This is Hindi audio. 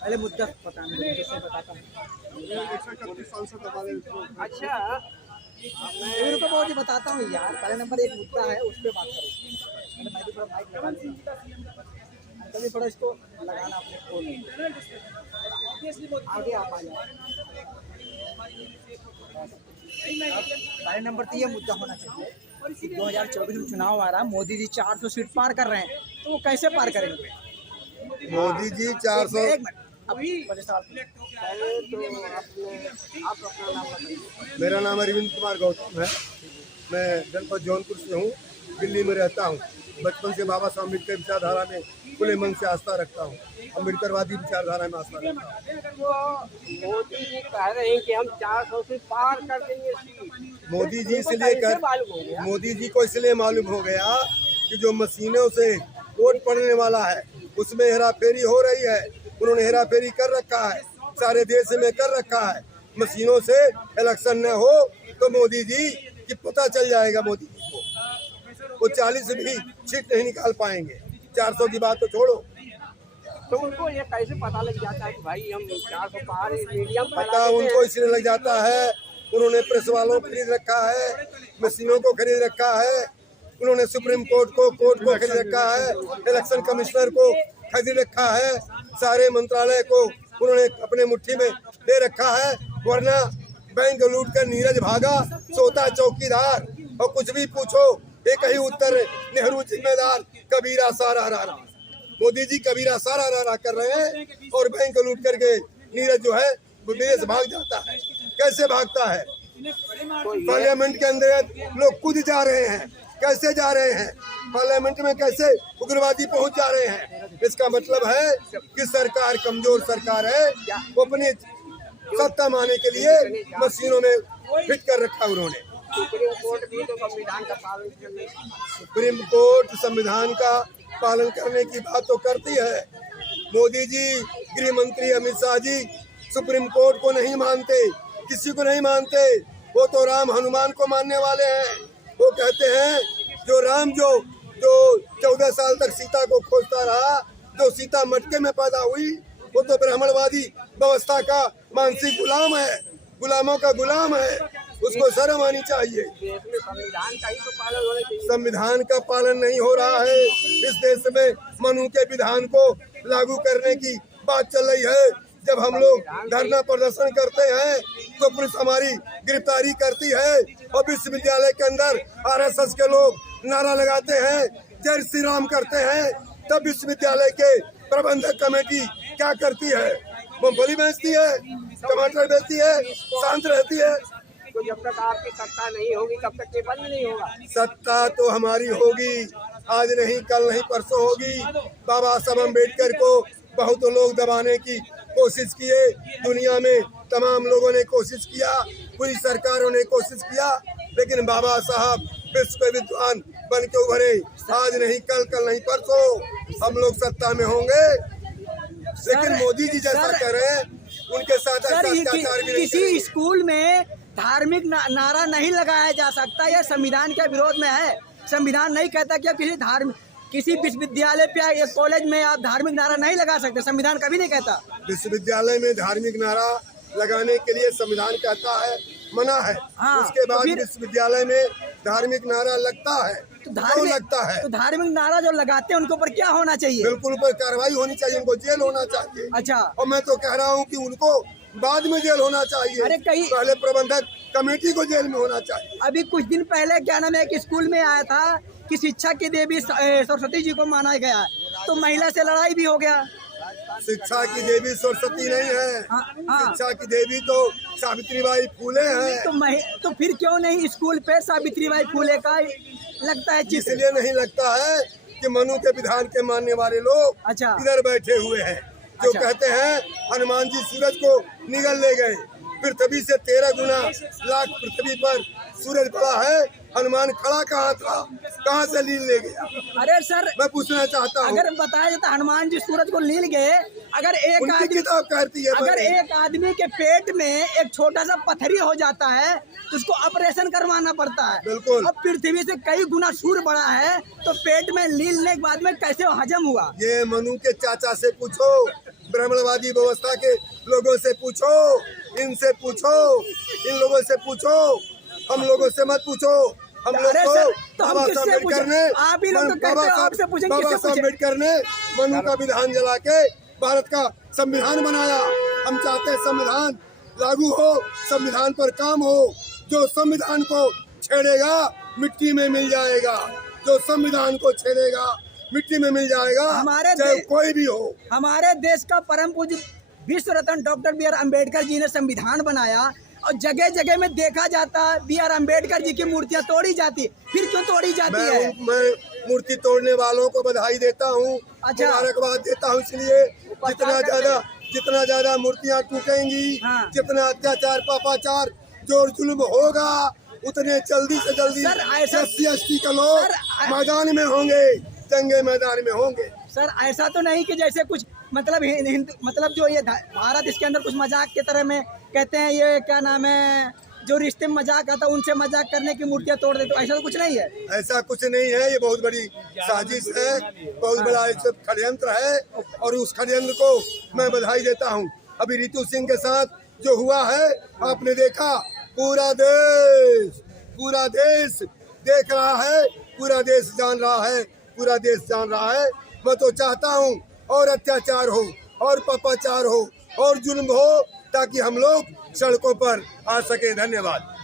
पहले मुद्दा बताने जैसे बताता हूँ। अच्छा तो बहुत ही बताता हूँ यार। पहले नंबर एक मुद्दा है, उस पर बात करो। मैं भी थोड़ा माइक लगा दूँ, कभी थोड़ा इसको लगाना अपने फोन में, आगे आप आ जाओ। पहले नंबर तो ये मुद्दा होना चाहिए 2024 में चुनाव आ रहा है, मोदी जी 400 सीट पार कर रहे हैं, तो वो कैसे पार करेंगे? मोदी जी 400। एक मिनट, अभी पहले तो आप अपना नाम बताइए। मेरा नाम अरविंद कुमार गौतम है। मैं जनपद जौनपुर से हूँ, दिल्ली में रहता हूँ। बचपन से बाबा साहब अम्बेडकर विचारधारा में खुले मन से आस्था रखता हूँ, अम्बेडकरवादी विचारधारा में आस्था रखता हूँ। मोदी जी कह रहे हैं कि हम 400 से पार कर देंगे। मोदी जी मोदी जी को इसलिए मालूम हो गया कि जो मशीनों से वोट पड़ने वाला है उसमें हेराफेरी हो रही है। उन्होंने हेराफेरी कर रखा है, सारे देश में कर रखा है। मशीनों से इलेक्शन न हो तो मोदी जी की पता चल जाएगा। मोदी जी को वो 40 भी सीट नहीं निकाल पाएंगे। 400 की बात तो छोड़ो। तो उनको ये कैसे पता लग जाता है कि भाई हम 400 पार? मीडियम पता उनको इसलिए लग जाता है, उन्होंने प्रेस वालों को खरीद रखा है, मशीनों को खरीद रखा है, उन्होंने सुप्रीम कोर्ट को खरीद रखा है, इलेक्शन कमिश्नर को खरीद रखा है, सारे मंत्रालय को उन्होंने अपने मुट्ठी में ले रखा है। वरना बैंक लूट कर नीरज भागा, सोता चौकीदार। और कुछ भी पूछो एक ही उत्तर, नेहरू जिम्मेदार, कबीरा सारा रारा। मोदी जी कबीरा सारा रारा कर रहे हैं और बैंक लूट करके नीरज जो है विदेश भाग जाता है। कैसे भागता है? पार्लियामेंट के अंदर लोग कूद जा रहे हैं। कैसे जा रहे हैं? पार्लियामेंट में कैसे उग्रवादी पहुंच जा रहे हैं? इसका मतलब है कि सरकार कमजोर सरकार है। वो अपनी सत्ता माने के लिए मशीनों में फिट कर रखा उन्होंने। सुप्रीम कोर्ट भी तो संविधान का पालन करने, सुप्रीम कोर्ट संविधान का पालन करने की बात तो करती है। मोदी जी, गृह मंत्री अमित शाह जी सुप्रीम कोर्ट को नहीं मानते, किसी को नहीं मानते। वो तो राम हनुमान को मानने वाले हैं। वो कहते हैं जो राम जो 14 साल तक सीता को खोजता रहा, जो सीता मटके में पैदा हुई, वो तो ब्राह्मणवादी व्यवस्था का मानसिक गुलाम है, गुलामों का गुलाम है। उसको शर्म आनी चाहिए। संविधान का ही तो पालन होना चाहिए। संविधान का पालन नहीं हो रहा है। इस देश में मनु के विधान को लागू करने की बात चल रही है। जब हम लोग धरना प्रदर्शन करते हैं तो पुलिस हमारी गिरफ्तारी करती है और विश्वविद्यालय के अंदर आरएसएस के लोग नारा लगाते हैं, जय श्री राम करते हैं। तब विश्वविद्यालय के प्रबंधक कमेटी क्या करती है? मूंगफली बेचती है, टमाटर बेचती है, शांत रहती है। तो जब तक आपकी सत्ता नहीं होगी तब तक ये बंद नहीं होगा। सत्ता तो हमारी होगी, आज नहीं, कल नहीं, परसों होगी। बाबा साहब अम्बेडकर को बहुत लोग दबाने की कोशिश किए, दुनिया में तमाम लोगों ने कोशिश किया, पूरी सरकारों ने कोशिश किया, लेकिन बाबा साहब विश्व के विद्वान बन के उभरे। आज नहीं, कल, कल नहीं, परसों हम लोग सत्ता में होंगे। लेकिन मोदी जी जैसा कर रहे हैं उनके साथ अत्याचार भी नहीं। किसी स्कूल में धार्मिक नारा नहीं लगाया जा सकता, यह संविधान के विरोध में है। संविधान नहीं कहता कि आप किसी विश्वविद्यालय पे या कॉलेज में आप धार्मिक नारा नहीं लगा सकते। संविधान कभी नहीं कहता। विश्वविद्यालय में धार्मिक नारा लगाने के लिए संविधान कहता है, मना है। हाँ, उसके बाद तो विश्वविद्यालय में धार्मिक नारा लगता है। तो लगता है तो धार्मिक नारा जो लगाते हैं उनके ऊपर क्या होना चाहिए? बिल्कुल ऊपर कार्रवाई होनी चाहिए, उनको जेल होना चाहिए। अच्छा, और मैं तो कह रहा हूँ कि उनको बाद में जेल होना चाहिए। अरे पहले प्रबंधक कमेटी को जेल में होना चाहिए। अभी कुछ दिन पहले क्या नाम है, एक स्कूल में आया था कि शिक्षा की देवी सरस्वती जी को माना गया, तो महिला से लड़ाई भी हो गया। शिक्षा की देवी सरस्वती नहीं है। हाँ। शिक्षा की देवी तो सावित्रीबाई फूले हैं। तो फिर क्यों नहीं स्कूल पे सावित्रीबाई फूले का लगता है? इसलिए नहीं लगता है कि मनु के विधान के मानने वाले लोग इधर बैठे हुए हैं, जो कहते हैं हनुमान जी सूरज को निगल ले गए, पृथ्वी से 13 गुना लाख पृथ्वी पर सूरज पड़ा है। हनुमान खड़ा कहाँ था, कहाँ से लील ले गया? अरे सर, मैं पूछना चाहता हूँ। अगर बताया जाता हनुमान जी सूरज को लील गए, अगर एक उनकी आदमी किताब कहती है, अगर एक आदमी के पेट में एक छोटा सा पथरी हो जाता है तो उसको ऑपरेशन करवाना पड़ता है। बिल्कुल। अब पृथ्वी से कई गुना सूर्य बड़ा है तो पेट में लीलने के बाद में कैसे हजम हुआ? ये मनु के चाचा से पूछो, ब्राह्मणवादी व्यवस्था के लोगों से पूछो, इनसे पूछो, इन लोगों से पूछो, हम लोगों से मत पूछो। हम लोग अरे को सर, तो हम बाबा किससे साहब अम्बेडकर ने आप ही लोग तो कहते हो, आपसे पूछेंगे, बाबा किससे साहब पूछें? अम्बेडकर ने मनु का विधान जला के भारत का संविधान बनाया। हम चाहते हैं संविधान लागू हो, संविधान पर काम हो। जो संविधान को छेड़ेगा मिट्टी में मिल जाएगा, जो संविधान को छेड़ेगा मिट्टी में मिल जाएगा, चाहे कोई भी हो। हमारे देश का परम पूज्य विश्व रत्न doctor B are Ambedkar ji ने संविधान बनाया और जगह जगह में देखा जाता है बी आर अम्बेडकर जी की मूर्तियां तोड़ी जाती, फिर क्यों तोड़ी जाती है? मैं मूर्ति तोड़ने वालों को बधाई देता हूँ, अच्छा। मुबारकबाद देता हूँ। इसलिए जितना ज्यादा मूर्तियाँ टूटेंगी, हाँ। जितना अत्याचार पापाचार जोर जुल्म होगा, उतने जल्दी से जल्दी सर, ऐसा- SC/ST के लोग मैदान में होंगे, जंगे मैदान में होंगे। सर, ऐसा तो नहीं कि जैसे कुछ मतलब जो ये भारत इसके अंदर कुछ मजाक के तरह में कहते हैं, ये क्या नाम है, जो रिश्ते में मजाक आता है उनसे मजाक करने की मूर्तियां तोड़ देते, तो ऐसा तो कुछ नहीं है। ऐसा कुछ नहीं है, ये बहुत बड़ी साजिश है, बहुत बड़ा षड्यंत्र है और उस षड्यंत्र को मैं बधाई देता हूँ। अभी रितु सिंह के साथ जो हुआ है आपने देखा, पूरा देश देख रहा है, पूरा देश जान रहा है, पूरा देश जान रहा है। मैं तो चाहता हूँ और अत्याचार हो और पापाचार हो और जुल्म हो ताकि हम लोग सड़कों पर आ सके। धन्यवाद।